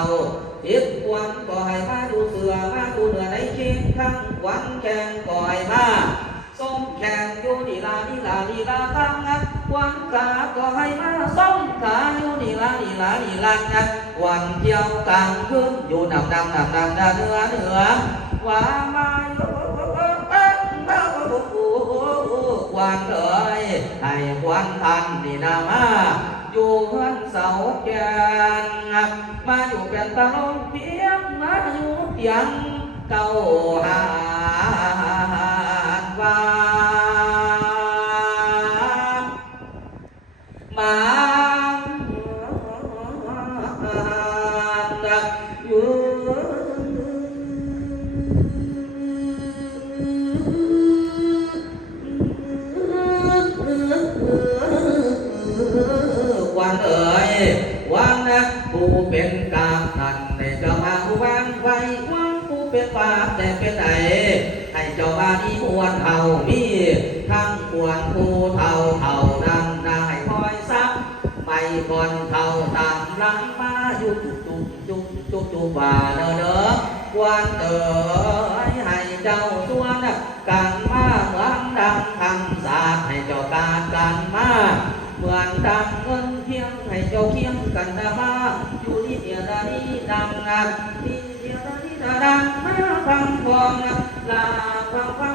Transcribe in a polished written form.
าทิพย์วันก่อให้มาดูเสือมาดูเหนือในเชียงทั้งวันแข่งก่อให้มาส้มแข่งอยู่นี่ลานี่ลานี่ลาตั้งงัดวันขาก่อให้มาส้มขาอยู่นี่ลานี่ลานี่ลางัดวันเที่ยวกลางคืนอยู่นำเหนือว่ามาวันเอ๋ยให้ควันทันนี่นามาอยู่เพื่อนเสาแกนมาอยู่แกนตะลงเพียงมาอยู่เพียงเก้าหานวามาอยู่วันเอ๋ยวันนะผู้เป็นกามนันในเจ้ามาผู้วันไว้วันผู้เป็นบาปแต่เป็นไหนให้เจ้ามาที่ควรเท่ามีทั้งควรผู้เท่านั้นได้คอยซับไม่ก่อนเท่าตามหลังมาอยู่จุบว่าเด้อวันเอ๋ยให้เจ้าส่วนกันมาเหมือนดังคำสาปให้เจ้าการกันมาเหมือนดังเงินเพียงให้เจ้าเคียงกันมาอยู่ที่เดียดานี้ดังที่เดียดานี้ดังมาฟังฟองลาฟัง